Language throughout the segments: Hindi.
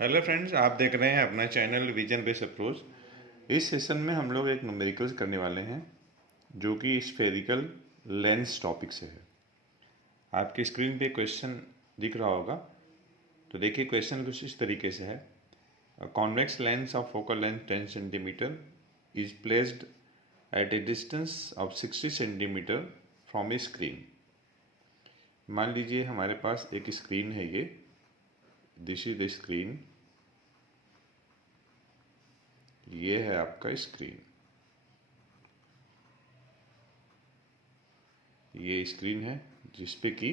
हेलो फ्रेंड्स, आप देख रहे हैं अपना चैनल विजन बेस्ड अप्रोच। इस सेशन में हम लोग एक न्यूमेरिकल्स करने वाले हैं जो कि स्फेरिकल लेंस टॉपिक से है। आपकी स्क्रीन पे क्वेश्चन दिख रहा होगा, तो देखिए क्वेश्चन कुछ इस तरीके से है। Convex lens of focal length 10 centimetre is placed at A distance of 60 centimetre from A screen. मान लीजिए हमारे पास एक स्क्रीन है, ये दिस इज द स्क्रीन। ये है आपका स्क्रीन, ये स्क्रीन है जिस पे कि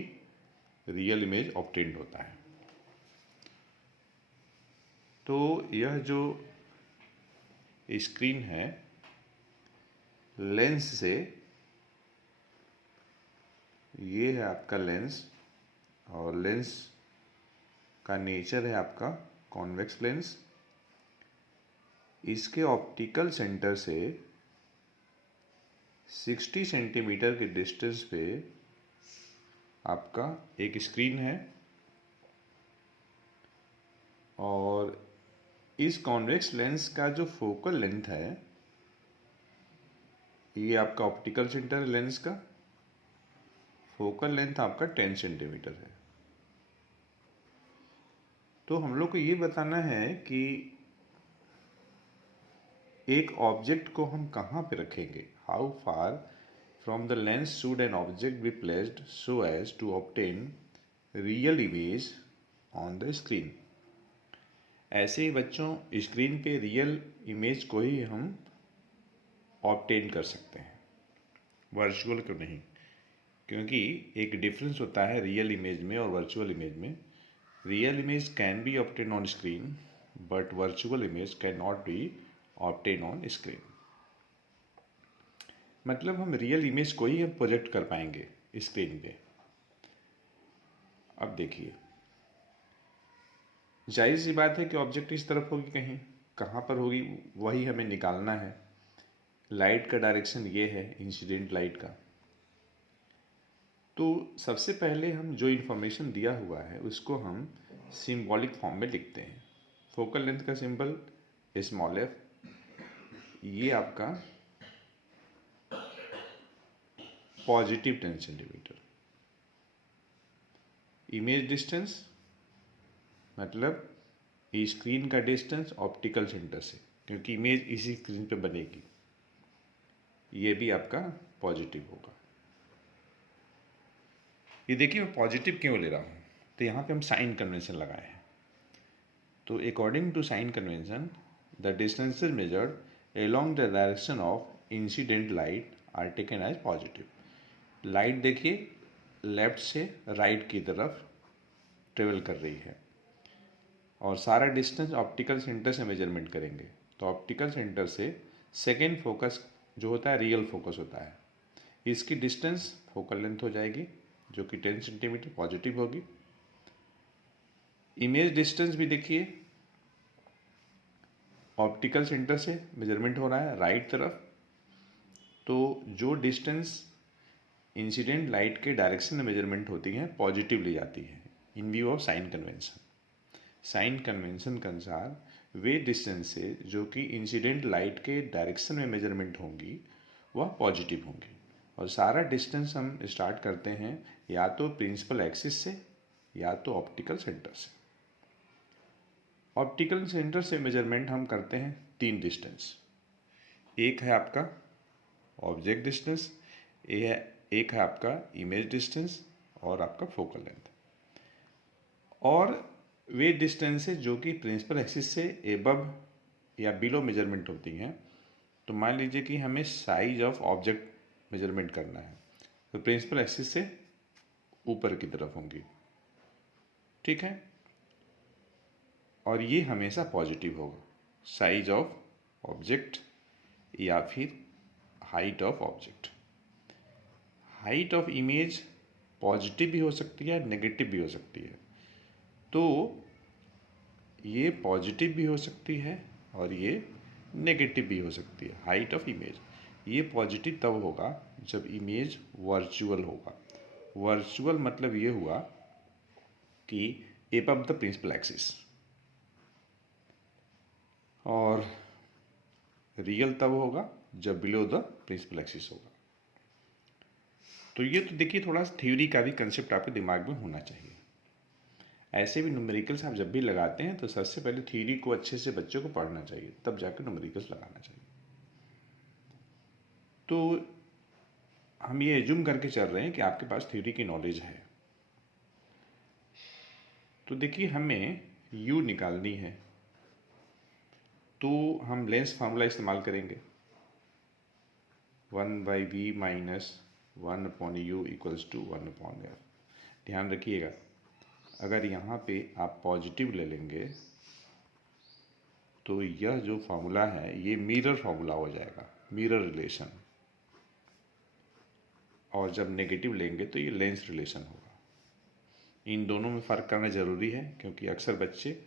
रियल इमेज ऑब्टेन्ड होता है। तो यह जो स्क्रीन है, लेंस से, ये है आपका लेंस, और लेंस का नेचर है आपका कॉन्वेक्स लेंस। इसके ऑप्टिकल सेंटर से 60 सेंटीमीटर के डिस्टेंस पे आपका एक स्क्रीन है, और इस कॉन्वेक्स लेंस का जो फोकल लेंथ है, ये आपका ऑप्टिकल सेंटर है लेंस का, फोकल लेंथ आपका 10 सेंटीमीटर है। तो हम लोग को ये बताना है कि एक ऑब्जेक्ट को हम कहाँ पे रखेंगे। How far from the lens should an object be placed so as to obtain real image on the screen. ऐसे ही बच्चों, स्क्रीन पे रियल इमेज को ही हम ऑब्टेन कर सकते हैं, वर्चुअल को नहीं, क्योंकि एक डिफरेंस होता है रियल इमेज में और वर्चुअल इमेज में। Real image can be obtain on screen, but virtual image can not be obtain on screen. मतलब हम रियल इमेज को ही हम प्रोजेक्ट कर पाएंगे स्क्रीन पे। अब देखिए, जाहिर सी बात है कि ऑब्जेक्ट इस तरफ होगी, कहीं कहाँ पर होगी वही हमें निकालना है। लाइट का डायरेक्शन ये है, इंसिडेंट लाइट का। तो सबसे पहले हम जो इन्फॉर्मेशन दिया हुआ है उसको हम सिंबॉलिक फॉर्म में लिखते हैं। फोकल लेंथ का सिंबल स्मॉल एफ, ये आपका पॉजिटिव 10 सेंटीमीटर। इमेज डिस्टेंस मतलब स्क्रीन का डिस्टेंस ऑप्टिकल सेंटर से, क्योंकि इमेज इसी स्क्रीन पे बनेगी, ये भी आपका पॉजिटिव होगा। ये देखिए मैं पॉजिटिव क्यों ले रहा हूँ, तो यहाँ पे हम साइन कन्वेंशन लगाए हैं। तो according to sign convention, the distances measured along the direction of incident light are taken as positive। Light देखिए लेफ्ट से राइट की तरफ ट्रेवल कर रही है, और सारा डिस्टेंस ऑप्टिकल सेंटर से मेजरमेंट करेंगे। तो ऑप्टिकल सेंटर से सेकेंड फोकस जो होता है, रियल फोकस होता है, इसकी डिस्टेंस फोकल लेंथ हो जाएगी जो कि 10 सेंटीमीटर पॉजिटिव होगी। इमेज डिस्टेंस भी देखिए, ऑप्टिकल सेंटर से मेजरमेंट हो रहा है राइट तरफ, तो जो डिस्टेंस इंसिडेंट लाइट के डायरेक्शन में मेजरमेंट होती है पॉजिटिव ली जाती है in view of sign convention. Sign convention के अनुसार वे डिस्टेंस से जो कि इंसिडेंट लाइट के डायरेक्शन में मेजरमेंट होंगी वह पॉजिटिव होंगी। और सारा डिस्टेंस हम स्टार्ट करते हैं या तो प्रिंसिपल एक्सिस से या तो ऑप्टिकल सेंटर से। ऑप्टिकल सेंटर से मेजरमेंट हम करते हैं 3 डिस्टेंस। एक है आपका ऑब्जेक्ट डिस्टेंस, एक है आपका इमेज डिस्टेंस, और आपका फोकल लेंथ। और वे डिस्टेंस जो कि प्रिंसिपल एक्सिस से एबव या बिलो मेजरमेंट होती हैं। तो मान लीजिए कि हमें साइज ऑफ ऑब्जेक्ट मेजरमेंट करना है, तो प्रिंसिपल एक्सिस से ऊपर की तरफ होंगी, ठीक है। और ये हमेशा पॉजिटिव होगा, साइज ऑफ ऑब्जेक्ट या फिर height of object. Height of image positive भी हो सकती है, नेगेटिव भी हो सकती है। तो ये पॉजिटिव भी हो सकती है और ये नेगेटिव भी हो सकती है। हाइट ऑफ इमेज ये पॉजिटिव तब होगा जब इमेज वर्चुअल होगा। वर्चुअल मतलब ये हुआ कि एबव द प्रिंसिपल एक्सिस। और रियल तब होगा जब बिलो द प्रिंसिपल एक्सिस होगा। तो ये तो देखिए थोड़ा सा थ्योरी का भी कंसेप्ट आपके दिमाग में होना चाहिए। ऐसे भी न्यूमेरिकल्स आप जब भी लगाते हैं तो सबसे पहले थ्योरी को अच्छे से बच्चों को पढ़ना चाहिए, तब जाकर न्यूमेरिकल्स लगाना चाहिए। तो हम ये एज्यूम करके चल रहे हैं कि आपके पास थ्योरी की नॉलेज है। तो देखिए हमें u निकालनी है, तो हम लेंस फार्मूला इस्तेमाल करेंगे 1/v minus 1/u equals to 1/f। ध्यान रखिएगा, अगर यहाँ पे आप पॉजिटिव ले लेंगे तो यह जो फार्मूला है ये मिरर फार्मूला हो जाएगा, मिरर रिलेशन, और जब नेगेटिव लेंगे तो ये लेंस रिलेशन होगा। इन दोनों में फ़र्क करना ज़रूरी है, क्योंकि अक्सर बच्चे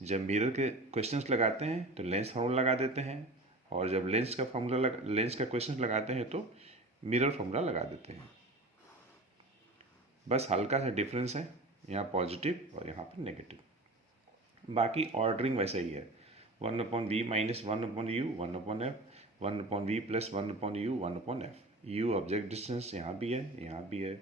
जब मिरर के क्वेश्चंस लगाते हैं तो लेंस फार्मूला लगा देते हैं, और जब लेंस का क्वेश्चंस लगाते हैं तो मिरर फार्मूला लगा देते हैं। बस हल्का सा डिफरेंस है, यहाँ पॉजिटिव और यहाँ पर नेगेटिव। बाकी ऑर्डरिंग वैसे ही है, 1/v minus 1/u 1/f, 1/v plus 1/u 1/f। u object distance यहाँ भी है, यहाँ भी है।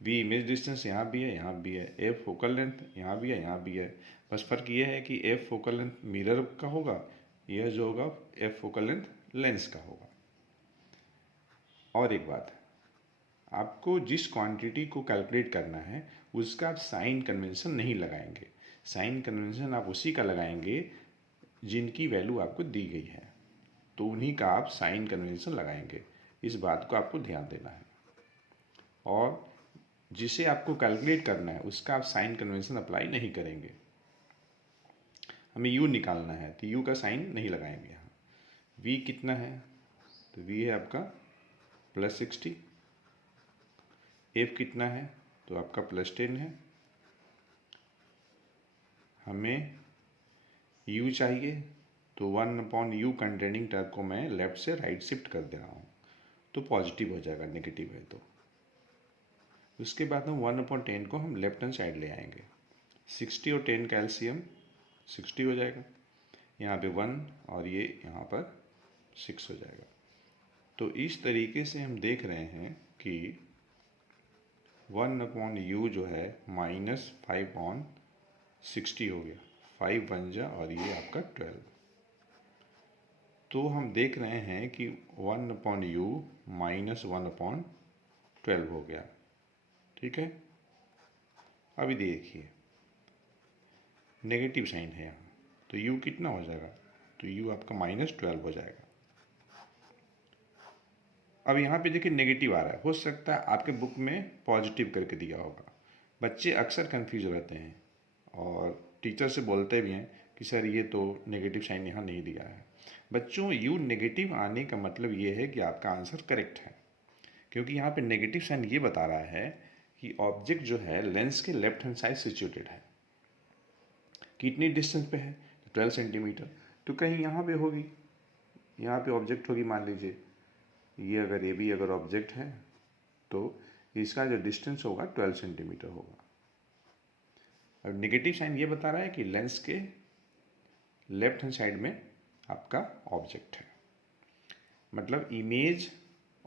v इमेज डिस्टेंस यहाँ भी है, यहाँ भी है। f फोकल लेंथ यहाँ भी है, यहाँ भी है। बस फर्क ये है कि f फोकल लेंथ मिरर का होगा, यह जो होगा f फोकल लेंथ लेंस का होगा। और एक बात, आपको जिस क्वांटिटी को कैलकुलेट करना है उसका आप साइन कन्वेंशन नहीं लगाएंगे। साइन कन्वेंशन आप उसी का लगाएंगे जिनकी वैल्यू आपको दी गई है, तो उन्हीं का आप साइन कन्वेंशन लगाएंगे। इस बात को आपको ध्यान देना है। और जिसे आपको कैलकुलेट करना है उसका आप साइन कन्वेंशन अप्लाई नहीं करेंगे। हमें u निकालना है तो u का साइन नहीं लगाएंगे यहाँ। v कितना है, तो v है आपका +60। f कितना है, तो आपका +10 है। हमें u चाहिए, तो 1/u कंटेनिंग टर्म को मैं लेफ्ट से राइट शिफ्ट कर दे रहा हूँ, तो पॉजिटिव हो जाएगा, नेगेटिव है तो। उसके बाद हम 1/10 को हम लेफ्ट हैंड साइड ले आएंगे। 60 और 10 का एलसीएम 60 हो जाएगा, यहाँ पे 1 और ये यहाँ पर 6 हो जाएगा। तो इस तरीके से हम देख रहे हैं कि 1/u जो है -5/60 हो गया, 5 बन जा और ये आपका 12। तो हम देख रहे हैं कि 1/u -1/12 हो गया। ठीक है, अभी देखिए नेगेटिव साइन है यहाँ, तो u कितना हो जाएगा, तो u आपका -12 हो जाएगा। अब यहाँ पे देखिए नेगेटिव आ रहा है, हो सकता है आपके बुक में पॉजिटिव करके दिया होगा। बच्चे अक्सर कंफ्यूज रहते हैं और टीचर से बोलते भी हैं कि सर ये तो नेगेटिव साइन यहाँ नहीं दिया है। बच्चों, u नेगेटिव आने का मतलब ये है कि आपका आंसर करेक्ट है, क्योंकि यहाँ पे नेगेटिव साइन ये बता रहा है कि ऑब्जेक्ट जो है लेंस के लेफ्ट हैंड साइड सिचुएटेड है। कितनी डिस्टेंस पे है, 12 सेंटीमीटर। तो कहीं यहाँ पे होगी, यहाँ पे ऑब्जेक्ट होगी, मान लीजिए ये अगर ये भी अगर ऑब्जेक्ट है तो इसका जो डिस्टेंस होगा 12 सेंटीमीटर होगा। अब नेगेटिव साइन ये बता रहा है कि लेंस के लेफ्ट हैंड साइड में आपका ऑब्जेक्ट है, मतलब इमेज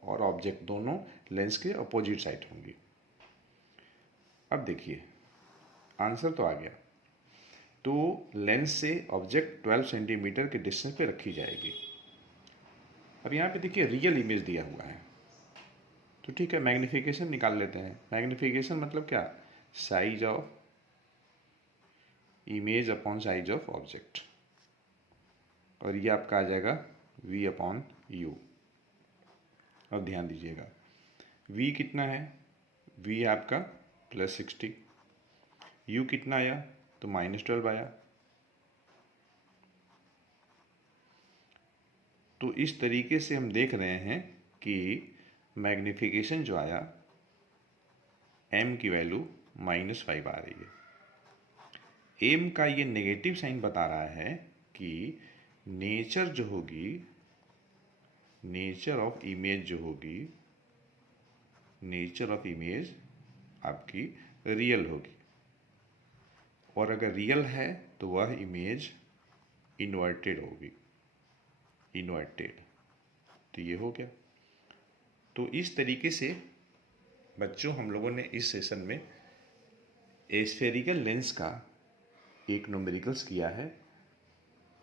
और ऑब्जेक्ट दोनों लेंस के अपोजिट साइड होंगी। अब देखिए आंसर तो आ गया, तो लेंस से ऑब्जेक्ट 12 सेंटीमीटर के डिस्टेंस पे रखी जाएगी। अब यहाँ पे देखिए रियल इमेज दिया हुआ है, तो ठीक है मैग्नीफिकेशन निकाल लेते हैं। मैग्नीफिकेशन मतलब क्या, size of image upon size of object, और ये आपका आ जाएगा v/u। अब ध्यान दीजिएगा v कितना है, v है आपका +60, u कितना आया, तो -12 आया। तो इस तरीके से हम देख रहे हैं कि मैग्नीफिकेशन जो आया m की वैल्यू -5 आ रही है। m का ये नेगेटिव साइन बता रहा है कि नेचर जो होगी, नेचर ऑफ इमेज जो होगी, नेचर ऑफ इमेज आपकी रियल होगी, और अगर रियल है तो वह इमेज इन्वर्टेड होगी। इनवर्टेड। तो ये हो गया। तो इस तरीके से बच्चों हम लोगों ने इस सेशन में स्फेरिकल लेंस का एक न्यूमेरिकल्स किया है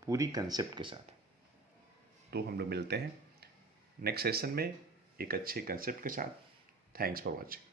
पूरी कंसेप्ट के साथ। तो हम लोग मिलते हैं नेक्स्ट सेशन में एक अच्छे कंसेप्ट के साथ। Thanks for watching.